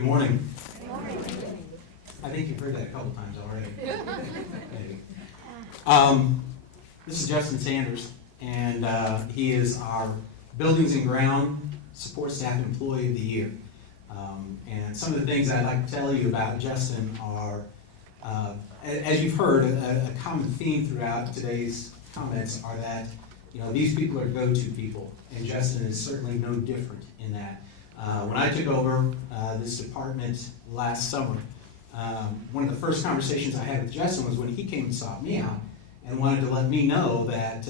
Good morning. Good morning. I think you've heard that a couple times already. Maybe. This is Justin Sanders, and he is our Buildings and Ground Support Staff Employee of the Year. And some of the things I'd like to tell you about Justin are, as you've heard, a common theme throughout today's comments are that these people are go-to people, and Justin is certainly no different in that. When I took over this department last summer, one of the first conversations I had with Justin was when he came and sought me out and wanted to let me know that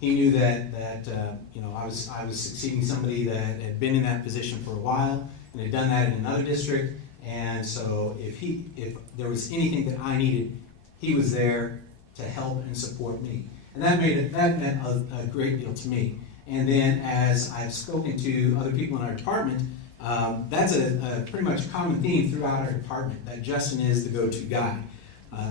he knew that I was succeeding somebody that had been in that position for a while and had done that in another district, and so if there was anything that I needed, he was there to help and support me, and that meant a great deal to me. And then as I've spoken to other people in our department, that's a pretty much common theme throughout our department, that Justin is the go-to guy.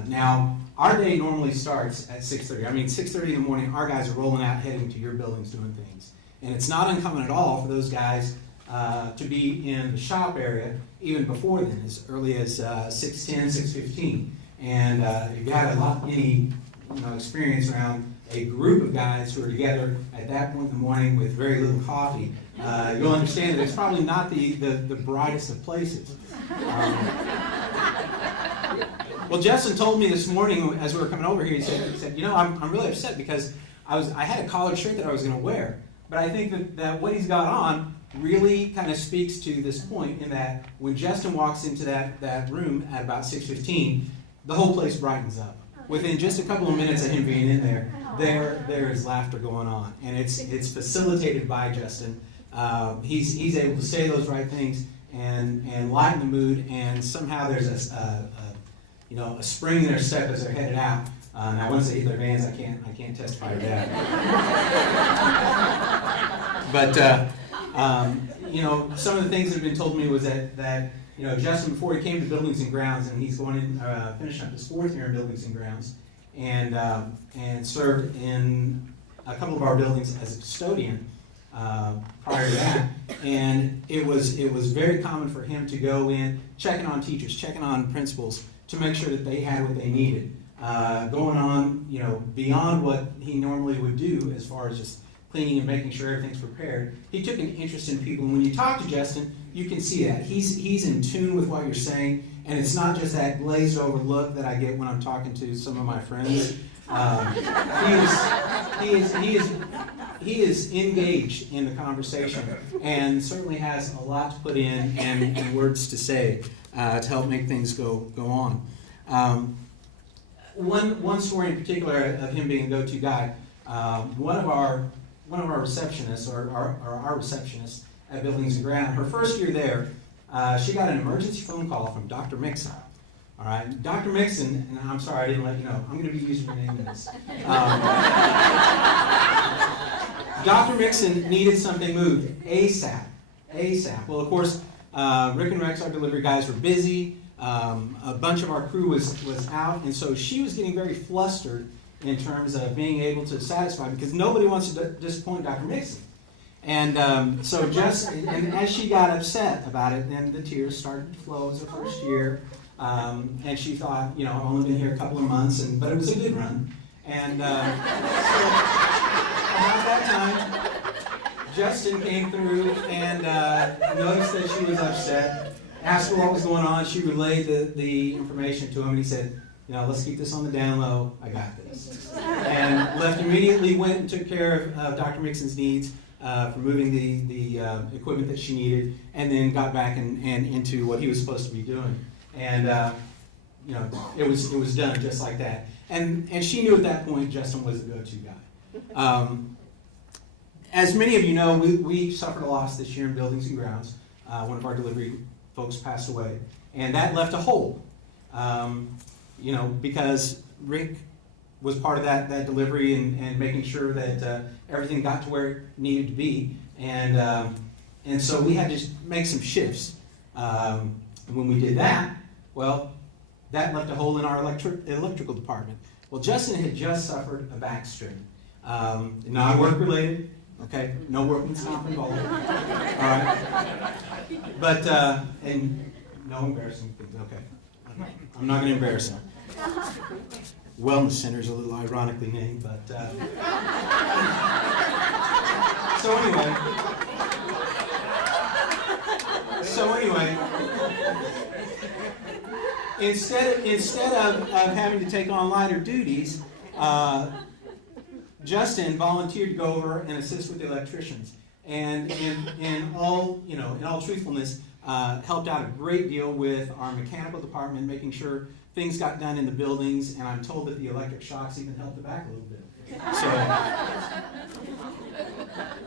Now, our day normally starts at 6:30. 6:30 in the morning, our guys are rolling out, heading to your buildings, doing things. And it's not uncommon at all for those guys to be in the shop area even before then, as early as 6:10, 6:15. And if you had any experience around a group of guys who are together at that point in the morning with very little coffee, you'll understand that it's probably not the brightest of places. Well, Justin told me this morning as we were coming over here, he said, I'm really upset because I had a collared shirt that I was going to wear, but I think that what he's got on really kind of speaks to this point in that when Justin walks into that room at about 6:15, the whole place brightens up. Within just a couple of minutes of him being in there is laughter going on, and it's facilitated by Justin. He's able to say those right things and lighten the mood, and somehow there's a spring in their step as they're headed out. Now, once they hit their vans, I can't testify to that. But some of the things that have been told me was that Justin, before he came to Buildings and Grounds, and he's going in finishing up his fourth year in Buildings and Grounds, and served in a couple of our buildings as a custodian prior to that. And it was very common for him to go in, checking on teachers, checking on principals, to make sure that they had what they needed. Going on, beyond what he normally would do as far as just cleaning and making sure everything's prepared. He took an interest in people, and when you talk to Justin, you can see that. He's in tune with what you're saying, and it's not just that glazed over look that I get when I'm talking to some of my friends. He is engaged in the conversation and certainly has a lot to put in and words to say to help make things go on. One story in particular of him being a go-to guy, one of our receptionists, or our receptionist at Buildings and Ground, her first year there, she got an emergency phone call from Dr. Mixon. All right, Dr. Mixon, and I'm sorry I didn't let you know, I'm going to be using your name in this. Dr. Mixon needed something moved ASAP. Well, of course, Rick and Rex, our delivery guys, were busy. A bunch of our crew was out, and so she was getting very flustered in terms of being able to satisfy, because nobody wants to disappoint Dr. Mixon. And so as she got upset about it, then the tears started to flow as the first year. And she thought, I've only been here a couple of months, but it was a good run. And so about that time, Justin came through and noticed that she was upset, asked her what was going on. She relayed the information to him, and he said, let's keep this on the down low. I got this. And left immediately, went and took care of Dr. Mixon's needs for moving the equipment that she needed, and then got back and into what he was supposed to be doing. And it was done just like that. And she knew at that point Justin was the go-to guy. As many of you know, we suffered a loss this year in Buildings and Grounds. One of our delivery folks passed away, and that left a hole. Because Rick was part of that delivery and making sure that everything got to where it needed to be, and so we had to make some shifts. And when we did that, well, that left a hole in our electrical department. Well, Justin had just suffered a back strain, not work related. Okay, no workman's comp involved. All right, but and No embarrassing things, okay. I'm not gonna embarrass him. Wellness Center is a little ironically named, but, so anyway, instead of having to take on lighter duties, Justin volunteered to go over and assist with the electricians, and in all truthfulness, helped out a great deal with our mechanical department, making sure things got done in the buildings, and I'm told that the electric shocks even helped it back a little bit. So,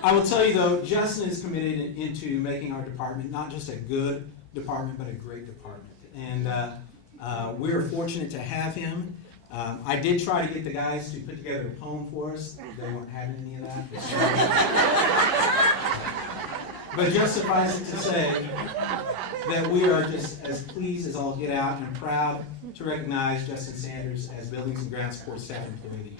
I will tell you though, Justin is committed into making our department not just a good department, but a great department. And we're fortunate to have him. I did try to get the guys to put together a poem for us. They weren't having any of that. But just suffice it to say that we are just as pleased as all get out and proud to recognize Justin Sanders as Buildings and Ground Support Staff Employee of the Year.